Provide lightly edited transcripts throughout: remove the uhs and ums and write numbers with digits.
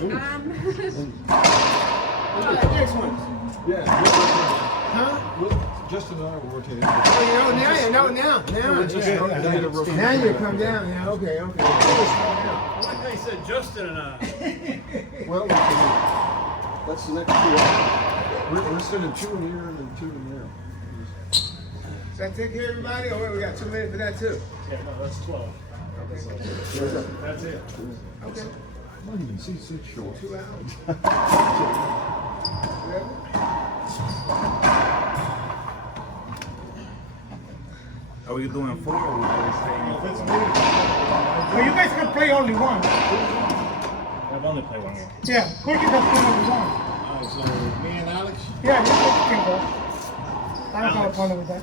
like, Next one. Yeah. Huh? Justin and I were working. Oh, you know, now. Now you come down. Yeah, okay. I like how you said Justin and I. Well, that's the next two. We're sending two in here and then two in there. Does that take care of everybody? Or we got 2 minutes for that too? Yeah, no, that's 12. That's it. Okay. I don't even see 6 short. 2 hours. Are we doing 4 or are we staying? Well, you guys can play only one. I've only played one more. Yeah, Jorge can play only one. Alright, so me and Alex. Yeah, you guys can go. I don't have a problem with that.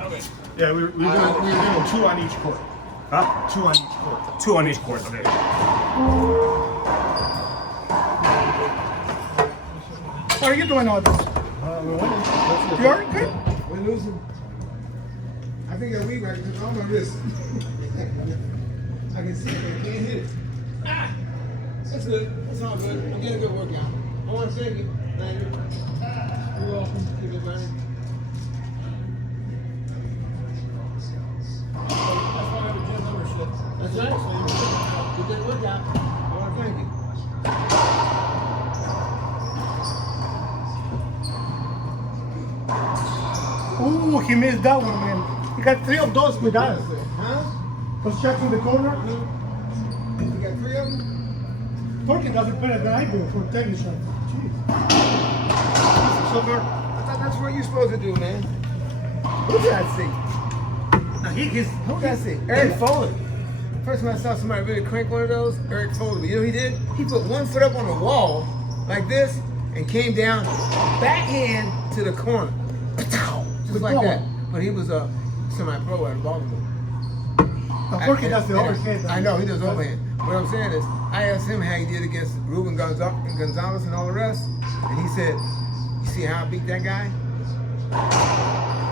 Okay. Yeah, we're doing 2 on each court. Huh? 2 on each court. 2 on each court, okay. How are you doing all this? You are good? We're losing. I think that we right because I'm on this. I can see it, but I can't hit it. That's good. That's all good. I'm getting a good workout. I want to thank you. Thank you. You're welcome. Keep it running. That's why I have a gym membership. That's right. So you did a workout. I want to thank you. Ooh, he missed that one, man. He got 3 of those with us. Huh? Those shots in the corner. You got 3 of them? Jorge does it better than I do for tennis shots. Jeez. So far. I thought that's what you're supposed to do, man. Who did I see? Now Who did I see? Eric Foley. First time I saw somebody really crank one of those, Eric Foley. You know what he did? He put one foot up on the wall like this and came down backhand to the corner. Just like that. But he was a semi-pro at Baltimore. Jorge does the overhead. I know, he does overhand. What I'm saying is, I asked him how he did against Ruben Gonzalez and all the rest, and he said, you see how I beat that guy?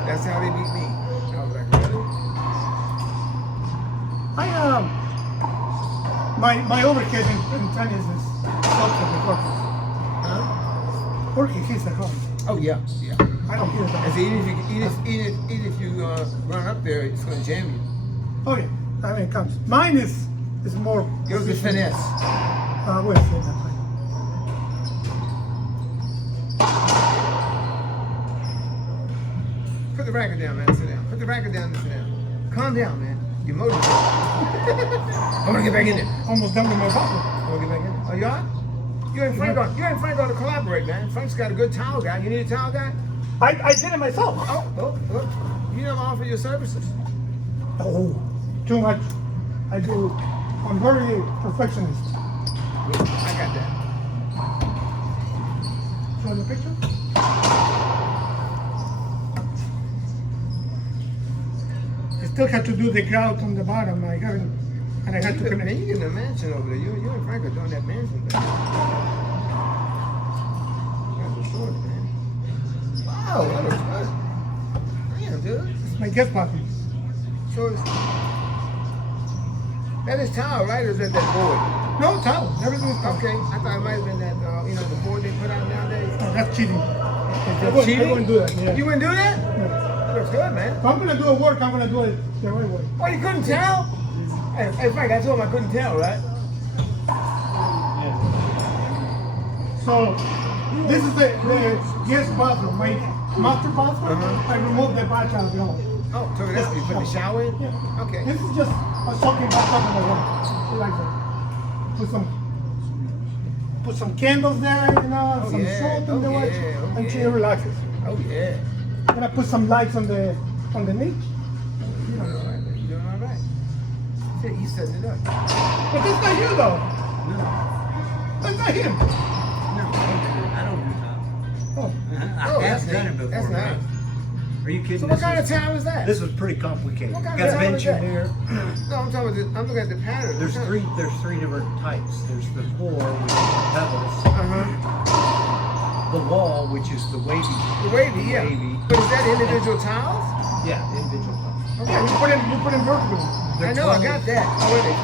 That's how they beat me. I was like, really? My overhead in tennis is softer than Jorge's. Huh? Jorge hits the hard. Oh, yeah, yeah. I don't hit it that And hard. see, even if you run up there, it's going to jam you. Oh yeah, I mean it comes. Mine is more. Yours is finesse. Wait a second. Put the racket down, man. Sit down. Put the racket down and sit down. Calm down, man. You're motivated. I'm gonna get back in there. Almost done with my bottle. I'm gonna get back in there. Oh, you are? You and Frank are to collaborate, man. Frank's got a good towel guy. You need a towel guy? I did it myself. Oh. You never offer your services. Oh, too much. I'm very perfectionist. I got that. Show the picture? I still had to do the grout on the bottom. I haven't, and I had to connect. Man, you get in a mansion over there. You and Frank are doing that mansion thing. That's for sure, man. Wow, that looks good. Damn, dude. It's my guest bathroom. So that is towel, right? Or is that board? No towel. Everything is towel. Okay, I thought it might have been that, the board they put out nowadays. No, that's cheating. I Cheating? wouldn't do that. Yeah. You wouldn't do that? Yeah. That looks good, man. If I'm gonna do a work, I'm gonna do it the right way. Oh, you couldn't tell? Hey, Frank, I told him I couldn't tell, right? So this is the guest bathroom, my master bathroom. I removed the batch out of the home. Oh, so that's you put the shower in? Yeah. Okay. This is just a soaking bathtub in the room. Like that. Put some candles there, some salt in the watch, and she relaxes. Oh yeah. I'm gonna put some lights on the niche. You're doing all right, man. You're doing all right. See, he's setting it up. But that's not you though. No. That's not him. No, I don't do that. Oh. Oh, I've done it before. That's nice. Are you kidding? So what kind of towel is that? This was pretty complicated. What kind Got of a towel bench is in that? here. No, I'm talking about I'm looking at the pattern. There's three different types. There's the floor, which is the pebbles. The wall, which is the wavy. The wavy, yeah. Wavy. But is that individual tiles? Yeah, individual tiles. Yeah, you put in vertical. I know, I got that. Oh, wait,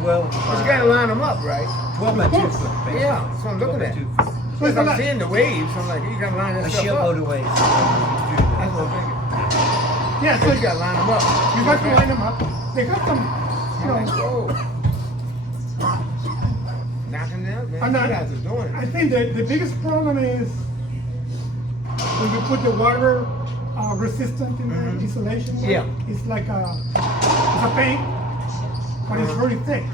12? 12 and But you 5. gotta line them up, right? 12 by 2 foot. basically. Yeah, that's what I'm looking 12 by at. 2 foot. So it's Because a I'm lot. seeing the waves, I'm like, you gotta line A that stuff shitload up. of ways. That's what I'm thinking. Yeah, So so you gotta line them up. you have to line them up. They got some, you I'm like, know, whoa. Knocking down, man. I'm not- You guys are doing I it. think the biggest problem is when you put the water resistant in the insulation. Yeah. It's like it's a paint, but it's very thick,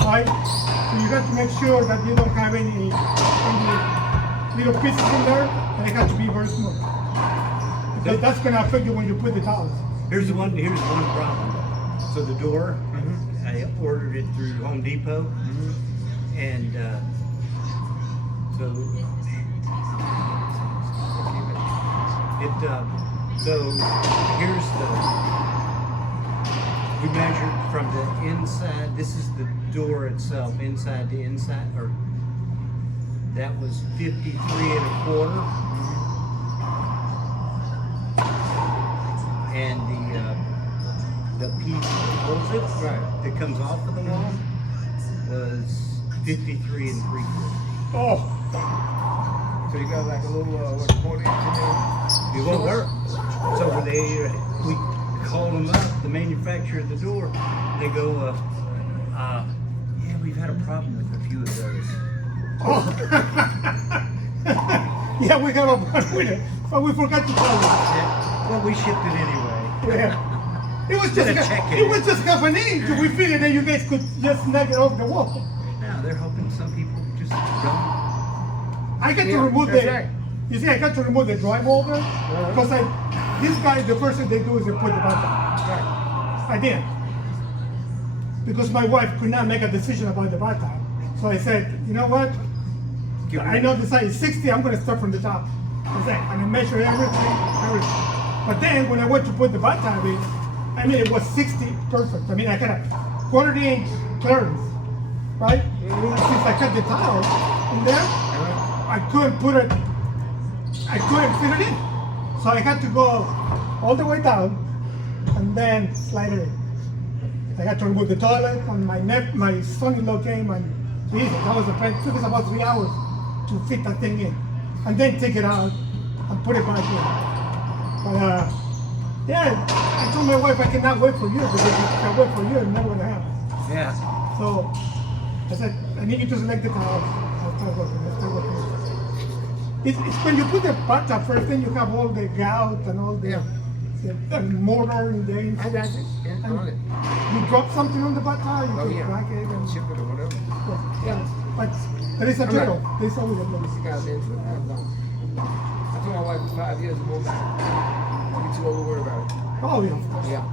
right? So you have to make sure that you don't have any little pieces in there, and it has to be very smooth. Because that's gonna affect you when you put the tiles. Here's one problem. So the door, I ordered it through Home Depot, and so here's we measured from the inside. This is the door itself, inside to inside, or that was 53 1/4. And the piece that holds it, that comes off of the wall, was 53 3/4. Oh, So you got like a little, what, 40 inch in there? It won't work. So when we called them up, the manufacturer of the door, they go, yeah, we've had a problem with a few of those. yeah, we have a problem with it, but we forgot to tell you. Yeah. Well, we shipped it anyway. Yeah. It was Did just a check-in. it was just half an inch. We figured that you guys could just knock it off the wall. Now they're hoping some people just don't. I got to Yeah, remove that's the. right. You see, I got to remove the drywall there because these guys, the first thing they do is they put the button. Right. I didn't because my wife could not make a decision about the bathtub. So I said, you know what? I know the size is 60. I'm going to start from the top. And I measure everything. But then when I went to put the bathtub in, I mean it was 60 perfect. I mean I had a 1/4 inch clearance, right? Since I cut the tile in there, I couldn't put it. I couldn't fit it in. So I had to go all the way down and then slide it in. I had to remove the toilet, and my son-in-law came and did it. That was a plan. It took us about 3 hours to fit that thing in, and then take it out and put it back in. But yeah, I told my wife I cannot wait for you because if I wait for you, it's never gonna happen. Yeah. So I said, I need you to select the tiles. I'll start working. It's when you put the bathtub first, then you have all the grout and all the mortar and the I got you. Yeah, on it. you drop something on the bathtub, you Oh, can yeah. crack it and Chip it or whatever. yeah. But there is a trickle. There's always a This trickle. guy's into it. I told my wife for 5 years to move back. Don't get too overworried about it. Oh yeah. Yeah.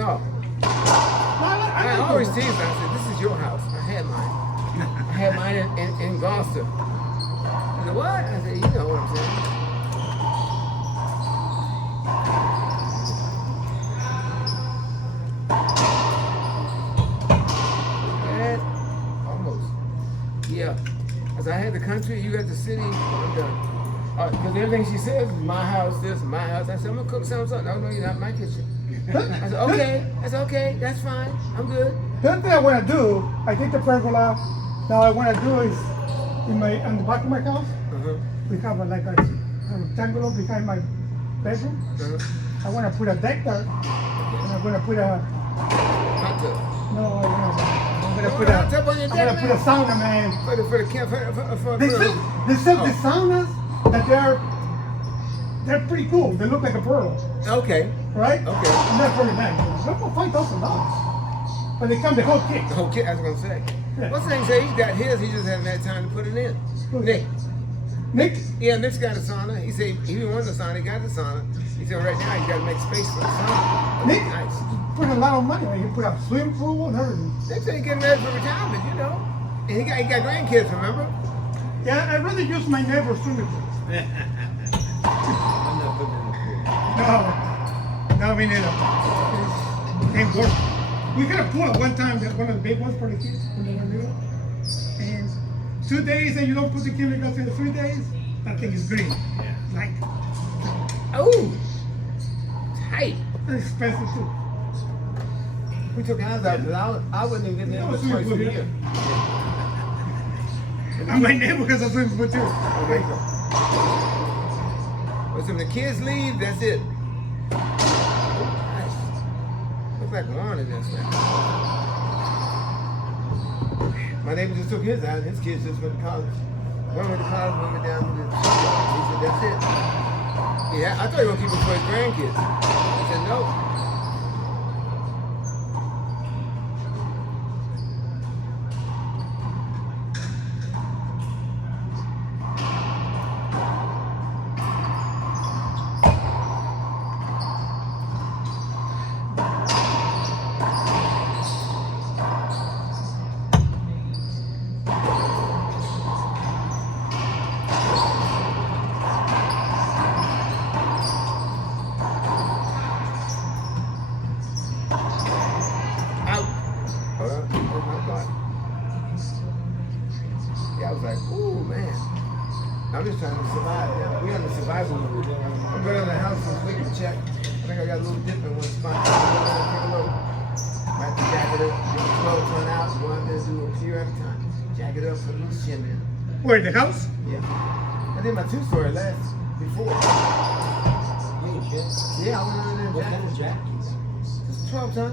No. I I like always it. tease her. I said, this is your house. I had mine. I had mine in Gloucester. I said, what? I said, you know what I'm saying. That, almost. Yeah. As I had the country, you got the city, I'm done. Because everything she says is my house, this, my house. I said, I'm going to cook something. No, no, you're not in my kitchen. I said, okay. That's okay. That's fine. I'm good. The other thing I want to do, I think the pergola. Now I want to do is on the back of my house. We have a rectangle behind my bedroom. I want to put a deck there, and I'm going to put a Hot tub. no, I'm going to No, put hot tub on your I'm deck, going to put a man. sauna, man. For the camp, They sell the Oh. saunas that they're pretty cool. They look like a pearl, Okay. right? Okay. And that's very nice. They're for $5,000, but they come the whole kit. Okay, I was gonna say. Yeah. What's the name say? He's got his, he just haven't had time to put it in. Who's Nick. Nick, Yeah, Nick's got a sauna. He said he didn't want the sauna, he got the sauna. He said right now he's gotta make space for the sauna. Nick, Nice. put a lot of money. You put a swimming pool and everything. Nick said he's getting ready for retirement, you know. And he got grandkids, remember? Yeah, I'd rather use my neighbor's swimming pool. I'm not putting it in the pool. No, me neither. It ain't worth it. We had a pool at one time, one of the big ones for the kids when they were little. And 2 days and you don't put the chemicals in 3 days, that thing is green. Yeah. Like, Oh, tight. it's expensive too. We took ours out, but I wouldn't even get in That there was twice a really good. year. And my neighbor has a swimming pool too. Okay. But so when the kids leave, that's it. Oh, nice. Looks like lawn in this thing. My neighbor just took his out. His kids just went to college. One went to college, one went down to the. He said, that's it. Yeah, I thought he was going to keep it for his grandkids. I said, no. I was like, ooh, man. I'm just trying to survive. Yeah, we on the survival mode. I'm going to the house and look and check. I think I got a little dip in one spot. I'm going to take a look. Might have to jack it up, get the clothes run out, go out there and do a few at a time. Jack it up, put a little shim in. Where, the house? Yeah. I did my 2-story before. Yeah, I went under there and jacked it. Just 12 times.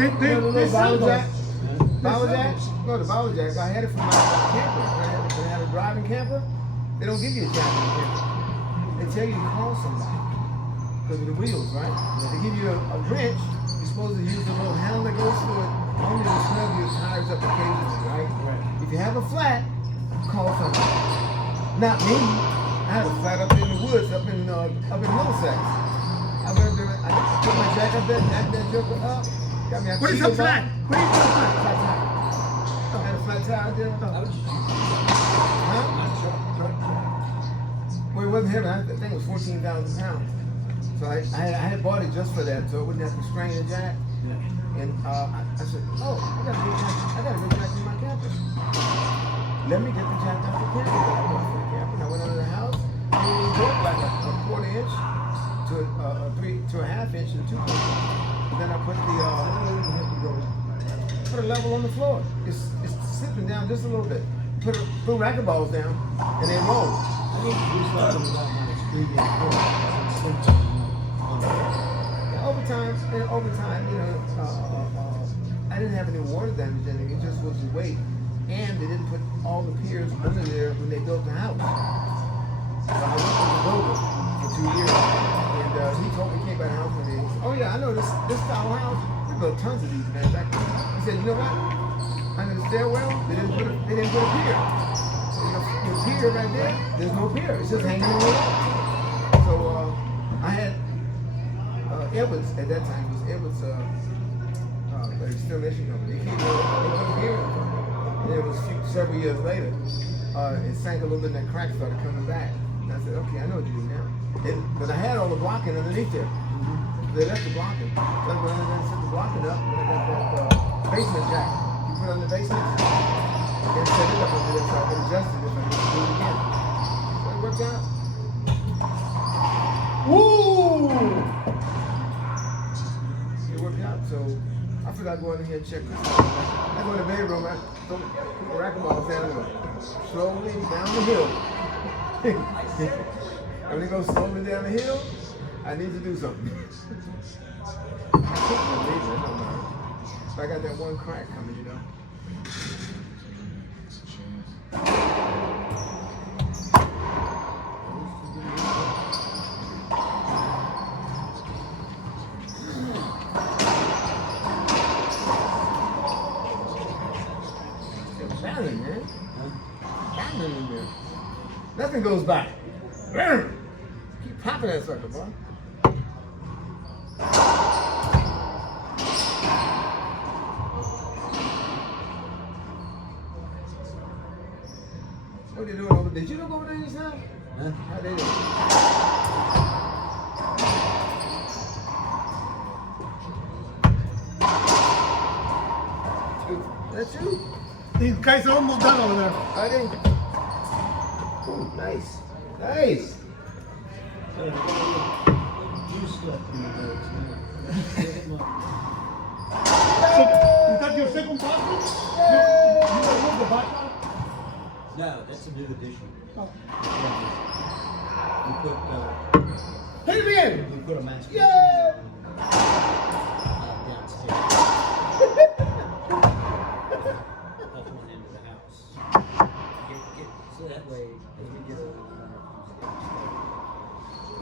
They sell those. Bottle jack? No, the bottle jack. I had it from my camper. When I had a driving camper, they don't give you a jack in the camper. They tell you to call somebody because of the wheels, right? They give you a wrench. You're supposed to use the little handle that goes through it only to snug your tires up occasionally, right? If you have a flat, call somebody. Not me. I had a flat up in the woods, up in Middlesex. I went there. I put my jack up there, jacked that joker up. Got me a What is a flat? What is a flat? Flat tire. I had a flat tire out there. Huh? Well, it wasn't heavy. I think it was 14,000 pounds. So I had bought it just for that, so it wouldn't have to strain the jack. And I said, oh, I got a good jack in my camper. Let me get the jack out the camper. I bought for the camper. And I went under the house, and it broke like a quarter inch to a half inch and 2 inches. Then I put a level on the floor. It's slipping down just a little bit. Put racquetballs down, and they roll. Over time, you know, I didn't have any water damage in it. It just was the weight, and they didn't put all the piers under there when they built the house. So I went to the builder for 2 years, and he told me he came by the house one day. He said, oh yeah, I know this style house. We built tons of these, man. Back then. He said, you know what? Under the stairwell, they didn't put a pier. So your pier right there, there's no pier. It's just hanging in the wall. So I had Edwards at that time. It was Edwards extermination company. They put a pier in front. And it was several years later. It sank a little bit, and that crack started coming back. And I said, okay, I know what to do now. Because I had all the blocking underneath there. They left the blocking. So I went in there and set the blocking up, and I got that basement jack. You put it on the basement, and set it up under there so I could adjust it if I need to do it again. So it worked out. Ooh! It worked out, so I forgot to go in here and check this out. I go in the bedroom, I throw the racquetballs down, slowly down the hill. And when it goes slowly down the hill, I need to do something. I can't believe it, no matter. So I got that one crack coming, you know. Battling, man. Battling in there. Nothing goes by. Keep popping that sucker, boy. What are they doing over there? Did you look over there yourself? Huh? How they doing? That's you? These guys are almost done over there. I think. Oh, nice. Nice. So, is that your second bathroom? You remove the bathroom? No, that's a new addition. Oh. Hit it again. We put a master Yeah. downstairs. Up one end of the house. So that way, as we get over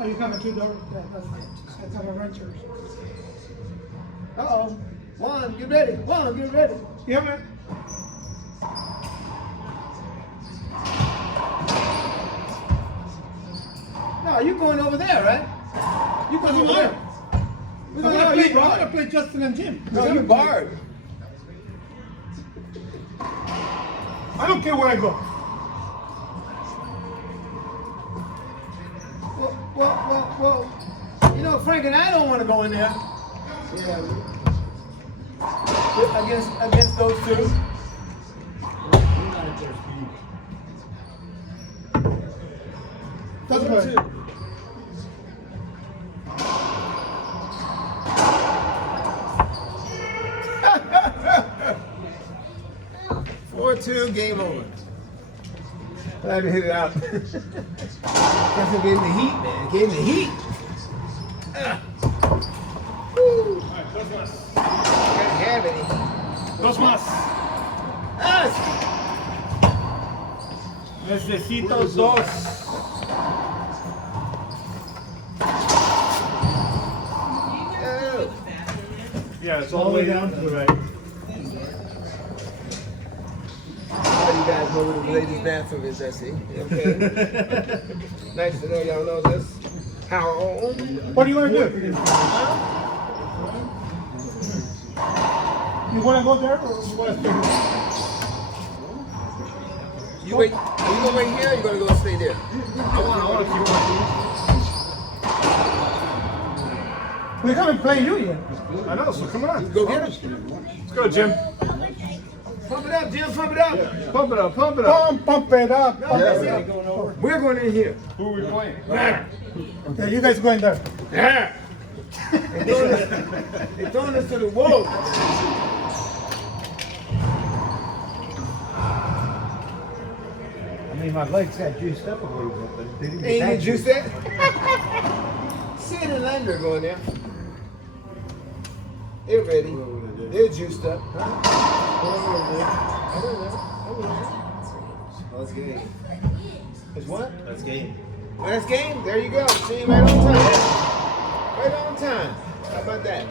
Oh, you got a two-door? Yeah, that's how a renters. Uh-oh. Juan, get ready. Juan, get ready. Yeah, man. No, you're going over there, right? You going over there. I'm No, gonna you play barred. Justin and Jim. No, you barred. I don't care where I go. Well, you know, Frank and I don't want to go in there. Yeah. Against those two. That's good. 4-2, game over. Glad to hit it out. That's what gave him the heat, man. Gave him the heat. Woo. Can't have any. Dos más. Necesito dos. Yeah, it's all the way down to the right. How you guys know where the ladies' bathroom is, I see. Okay. Nice to know y'all know this. How old? What do you want to do? You want to go there or you want to stay here? You wait. Are you gonna wait here or you gonna go stay there? I want to keep watching. We haven't played you yet. I know, so come on. Go get him. Let's go, Jim. Pump it up, Jim. Pump it up. Pump it up, pump it up. Pump it up. No, that's it. We're going in here. Who are we playing? Yeah, you guys go in there. Yeah. They're throwing us to the wolves. I mean, my legs got juiced up a little bit, but they didn't Ain't get you that juice that? Sit and under going there. They're ready. They're juiced up. I don't know. That's game. It's what? That's game. Well, that's game. There you go. See, right on time. Right on time. How about that?